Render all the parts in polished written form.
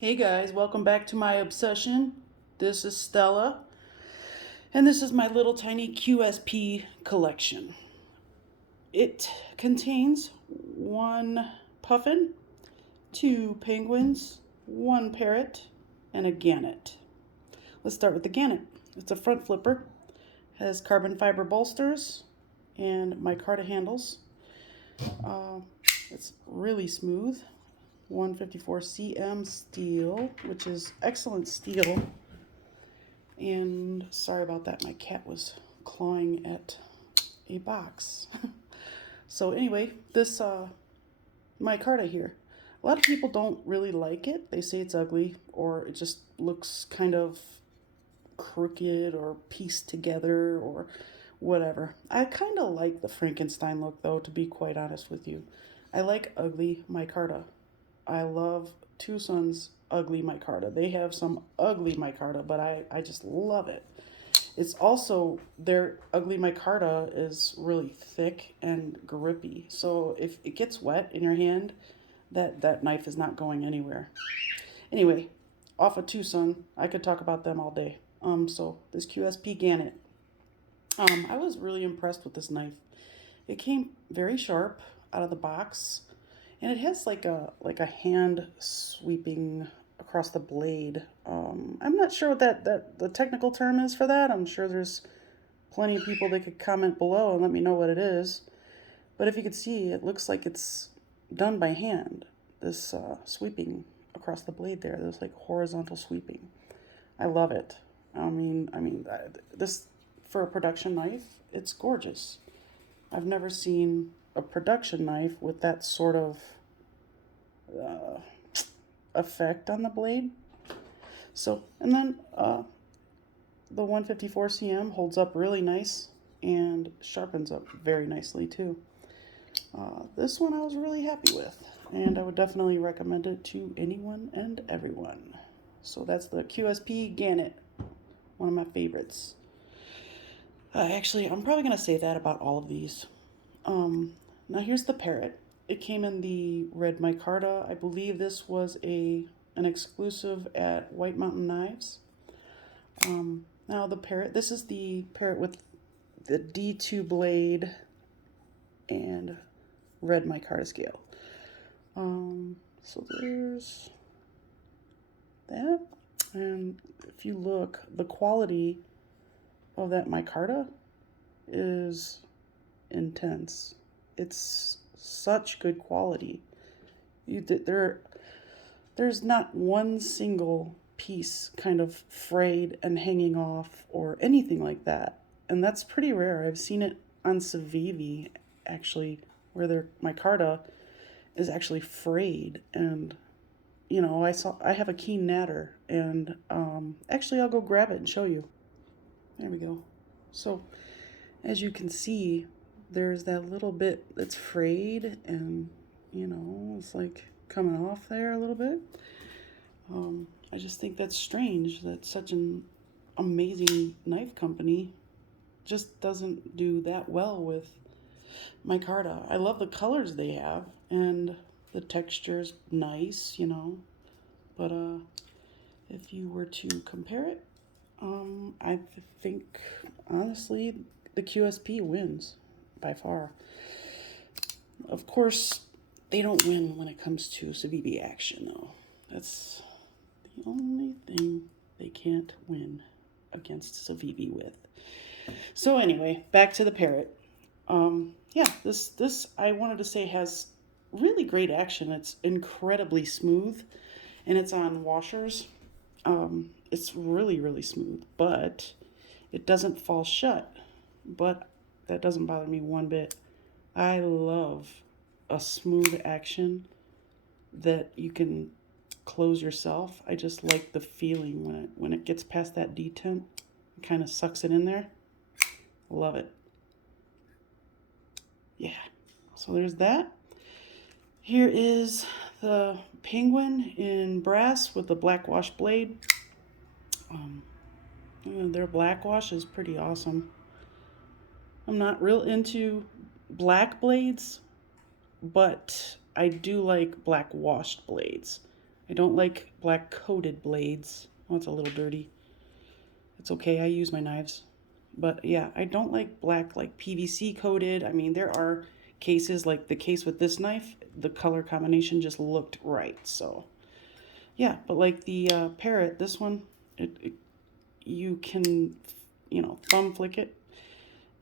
Hey guys, welcome back to my obsession. This is Stella, and this is my little tiny QSP collection. It contains one puffin, two penguins, one parrot, and a gannet. Let's start with the gannet. It's a front flipper, has carbon fiber bolsters, and micarta handles. Uh, it's really smooth. 154 cm steel, which is excellent steel. And sorry about that, my cat was clawing at a box. So anyway, this micarta here, a lot of people don't really like it. They say it's ugly, or it just looks kind of crooked or pieced together or whatever. I kind of like the Frankenstein look, though, to be quite honest with you. I like ugly micarta. I love Tucson's ugly micarta. They have some ugly micarta, but I just love it. It's also, their ugly micarta is really thick and grippy. So if it gets wet in your hand, that knife is not going anywhere. Anyway, off of Tucson, I could talk about them all day. So this Qsp Gannet. I was really impressed with this knife. It came very sharp out of the box. And it has like a hand sweeping across the blade. I'm not sure what that the technical term is for that. I'm sure there's plenty of people that could comment below and let me know what it is. But if you could see, it looks like it's done by hand. This sweeping across the blade there. There's like horizontal sweeping. I love it. This for a production knife, it's gorgeous. I've never seen a production knife with that sort of uh, effect on the blade. So, and then the 154 cm holds up really nice and sharpens up very nicely too. This one I was really happy with, and I would definitely recommend it to anyone and everyone. So that's the Qsp Gannet, one of my favorites. Actually, I'm probably going to say that about all of these. Now here's the Parrot. It came in the red micarta. I believe this was an exclusive at White Mountain Knives. Now the Parrot, this is the Parrot with the D2 blade and red micarta scale. So there's that. And if you look, the quality of that micarta is intense. It's such good quality. There's not one single piece kind of frayed and hanging off or anything like that. And that's pretty rare. I've seen it on Civivi, actually, where their micarta is actually frayed. And I have a keen natter, and actually I'll go grab it and show you. There we go. So as you can see, there's that little bit that's frayed, and it's like coming off there a little bit. I just think that's strange that such an amazing knife company just doesn't do that well with micarta. I love the colors they have, and the texture's nice, but if you were to compare it, I think honestly the Qsp wins by far. Of course, they don't win when it comes to Civivi action, though. That's the only thing they can't win against Civivi with. So anyway, back to the Parrot. Yeah, this I wanted to say has really great action. It's incredibly smooth, and it's on washers. It's really, really smooth, but it doesn't fall shut. But that doesn't bother me one bit. I love a smooth action that you can close yourself. I just like the feeling when it gets past that detent. It kind of sucks it in there. Love it. Yeah. So there's that. Here is the penguin in brass with the black wash blade. Their black wash is pretty awesome. I'm not real into black blades, but I do like black washed blades. I don't like black coated blades. Oh, it's a little dirty. It's okay, I use my knives. But yeah, I don't like black like PVC coated. I mean, there are cases like the case with this knife, the color combination just looked right. So yeah, but like the Parrot, this one, you can, thumb flick it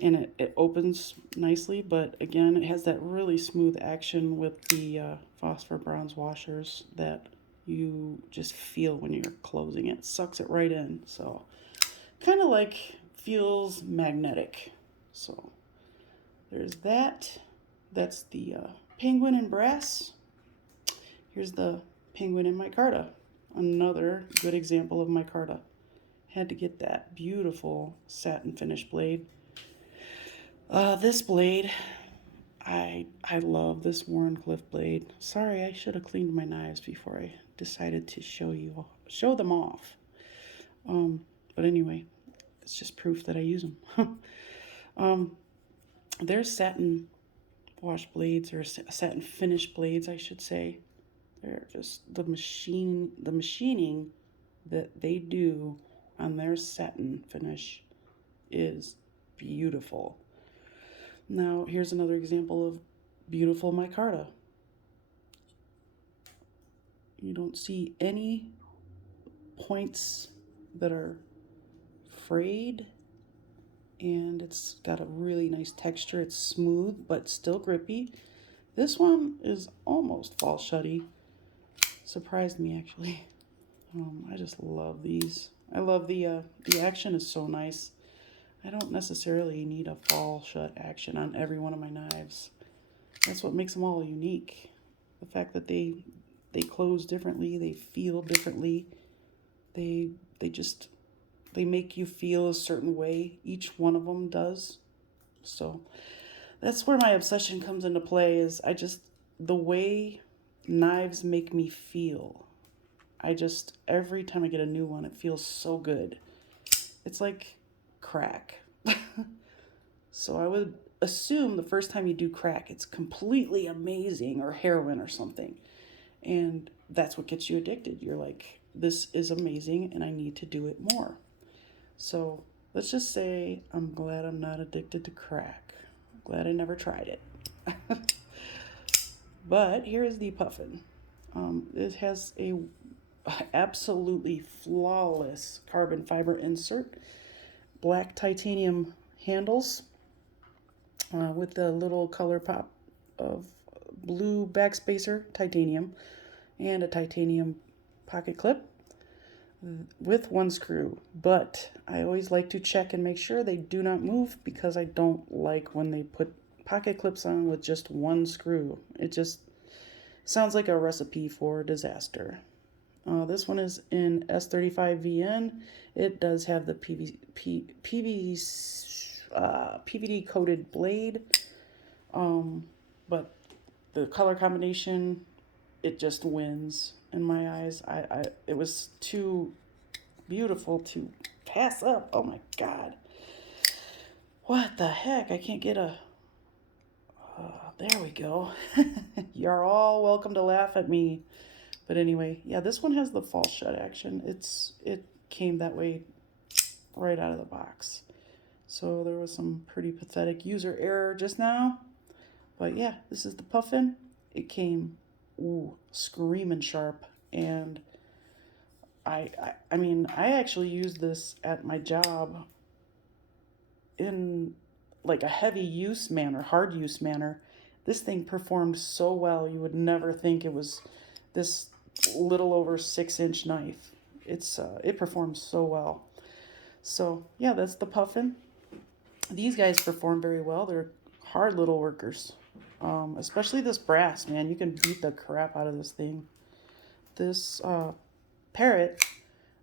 and it opens nicely. But again, it has that really smooth action with the phosphor bronze washers that you just feel when you're closing it. Sucks it right in. So kind of like feels magnetic. So there's that. That's the penguin in brass. Here's the penguin in micarta. Another good example of micarta. Had to get that beautiful satin finish blade. This blade, I love this Wharncliffe blade. Sorry, I should have cleaned my knives before I decided to show them off. But anyway, it's just proof that I use them. There's satin wash blades, or satin finish blades, I should say. They're just the machining that they do on their satin finish is beautiful. Now, here's another example of beautiful micarta. You don't see any points that are frayed, and it's got a really nice texture. It's smooth, but still grippy. This one is almost fall shutty. Surprised me, actually. I just love these. I love the action is so nice. I don't necessarily need a fall shut action on every one of my knives. That's what makes them all unique. The fact that they close differently, they feel differently. They make you feel a certain way. Each one of them does. So that's where my obsession comes into play, is the way knives make me feel. Every time I get a new one, it feels so good. It's like crack. So I would assume the first time you do crack, it's completely amazing, or heroin or something. And that's what gets you addicted. You're like, this is amazing and I need to do it more. So let's just say I'm glad I'm not addicted to crack. I'm glad I never tried it. But here is the puffin. It has a absolutely flawless carbon fiber insert, black titanium handles with a little color pop of blue backspacer titanium, and a titanium pocket clip with one screw. But I always like to check and make sure they do not move, because I don't like when they put pocket clips on with just one screw. It just sounds like a recipe for disaster. This one is in S35VN. It does have the PVD coated blade, but the color combination, it just wins in my eyes. It was too beautiful to pass up. Oh my God. What the heck? I can't get a... there we go. You're all welcome to laugh at me. But anyway, yeah, this one has the false shut action. It came that way right out of the box. So there was some pretty pathetic user error just now. But yeah, this is the puffin. It came screaming sharp. And I mean, I actually used this at my job in like a heavy use manner, hard use manner. This thing performed so well, you would never think it was this little over 6-inch knife. It performs so well. So yeah, that's the puffin. These guys perform very well. They're hard little workers, especially this brass, man. You can beat the crap out of this thing. This Parrot,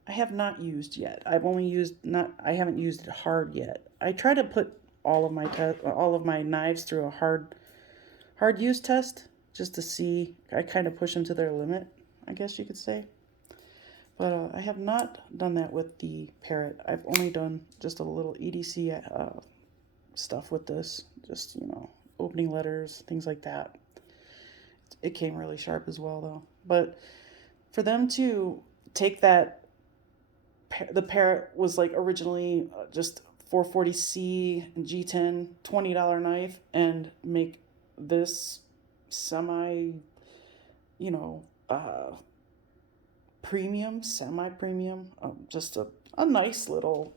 I have not used yet. I haven't used it hard yet. I try to put all of my knives through a hard use test, just to see. I kind of push them to their limit, I guess you could say. But I have not done that with the Parrot. I've only done just a little EDC stuff with this. Just, opening letters, things like that. It came really sharp as well, though. But For them to take that, the Parrot was like originally just 440C and G10 $20 knife, and make this semi, you know, premium, semi premium, just a nice little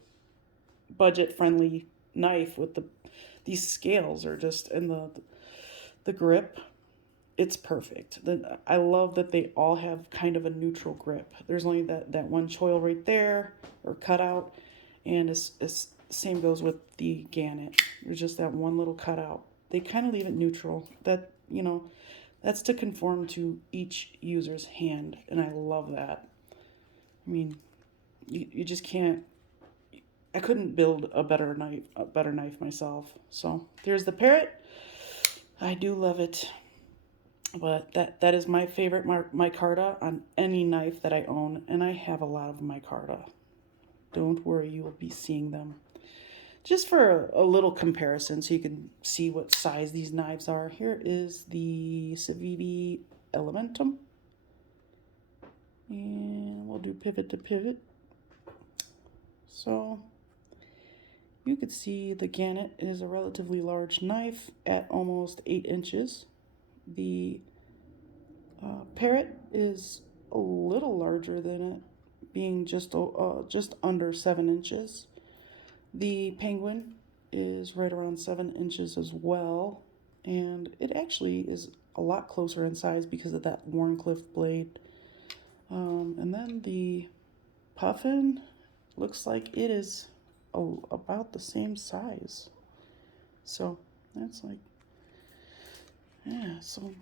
budget friendly knife with these scales are just, and the grip, it's perfect. I love that they all have kind of a neutral grip. There's only that one choil right there, or cutout, and it's same goes with the Gannet. There's just that one little cutout. They kind of leave it neutral. That, that's to conform to each user's hand, and I love that. I mean, you just can't. I couldn't build a better knife myself. So there's the Parrot. I do love it. But that is my favorite micarta on any knife that I own, and I have a lot of micarta. Don't worry, you will be seeing them. Just for a little comparison so you can see what size these knives are, here is the Civivi Elementum. And we'll do pivot to pivot. So you could see the Gannet is a relatively large knife at almost 8 inches. The Parrot is a little larger than it, being just under 7 inches. The Penguin is right around 7 inches as well, and it actually is a lot closer in size because of that Wharncliffe blade. And then the Puffin looks like it is about the same size. So that's like, yeah, so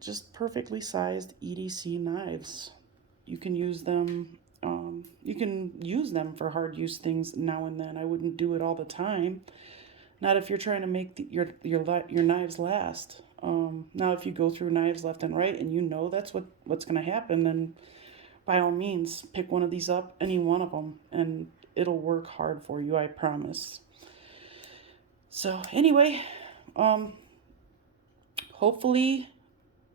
just perfectly sized EDC knives. You can use them. You can use them for hard use things now and then. I wouldn't do it all the time. Not if you're trying to make your knives last. Now, if you go through knives left and right, and that's what's going to happen, then by all means pick one of these up, any one of them, and it'll work hard for you. I promise. So anyway, hopefully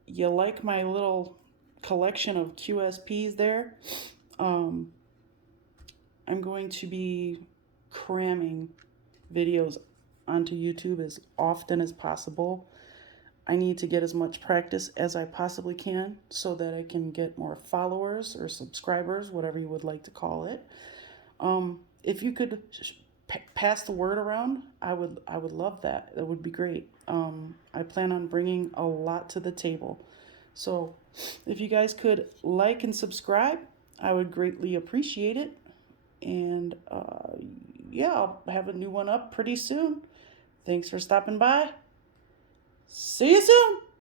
you like my little collection of QSPs there. I'm going to be cramming videos onto YouTube as often as possible. I need to get as much practice as I possibly can so that I can get more followers or subscribers, whatever you would like to call it. If you could pass the word around, I would love that. That would be great. I plan on bringing a lot to the table. So if you guys could like and subscribe, I would greatly appreciate it. And yeah, I'll have a new one up pretty soon. Thanks for stopping by. See you soon.